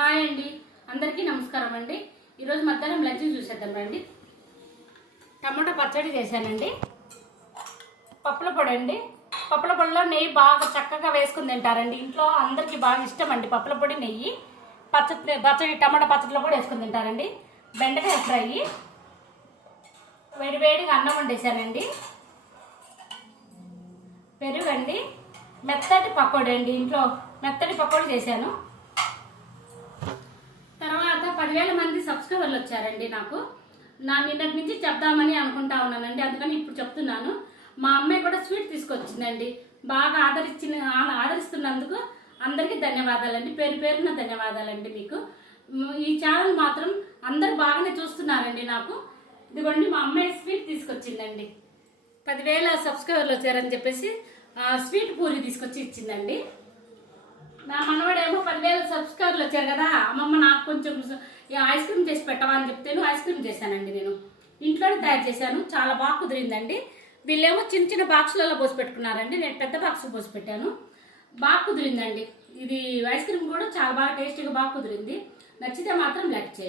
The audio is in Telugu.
హాయ్ అండి, అందరికీ నమస్కారం అండి. ఈరోజు మధ్యాహ్నం లంచ్ చూసేద్దాం రండి. టమాటా పచ్చడి చేశానండి. పప్పుల పొడి అండి. పప్పుల పొడిలో నెయ్యి బాగా చక్కగా వేసుకుని తింటారండి. ఇంట్లో అందరికీ బాగా ఇష్టం అండి పప్పుల పొడి, నెయ్యి. పచ్చడి టమాటా పచ్చడిలో కూడా వేసుకుని తింటారండి. బెండకాయ ఫ్రై, వేడివేడిగా అన్నం వండేసానండి. పెరుగండి, మెత్తటి పకోడీ అండి. ఇంట్లో మెత్తటి పకోడీ చేశాను. తర్వాత 10,000 మంది సబ్స్క్రైబర్లు వచ్చారండి. నా నిన్నటి నుంచి చెప్దామని అనుకుంటా ఉన్నానండి, అందుకని ఇప్పుడు చెప్తున్నాను. మా అమ్మాయి కూడా స్వీట్ తీసుకొచ్చిందండి. బాగా ఆదరిస్తున్నందుకు అందరికీ ధన్యవాదాలండి. పేరు పేరున ధన్యవాదాలండి మీకు. ఈ ఛానల్ మాత్రం అందరు బాగానే చూస్తున్నారండి. ఇదిగోండి మా అమ్మాయి స్వీట్ తీసుకొచ్చిందండి. 10,000 సబ్స్క్రైబర్లు వచ్చారని చెప్పేసి స్వీట్ పూరి తీసుకొచ్చి ఇచ్చిందండి. నా మనవాడేమో 10,000 సబ్స్క్రైబర్లు వచ్చారు కదా, అమ్మమ్మ నాకు కొంచెం ఐస్ క్రీమ్ చేసి పెట్టవా అని చెప్తేను ఐస్ క్రీమ్ చేశానండి. నేను ఇంట్లోనే తయారు చేశాను. చాలా బాగా కుదిరిందండి. వీళ్ళేమో చిన్న చిన్న బాక్సులలో పోసి పెట్టుకున్నారండి. నేను పెద్ద బాక్స్ పోసి పెట్టాను. బాగా కుదిరిందండి. ఇది ఐస్ క్రీమ్ కూడా చాలా బాగా టేస్టీగా బాగా కుదిరింది. నచ్చితే మాత్రం లైక్ చేయండి.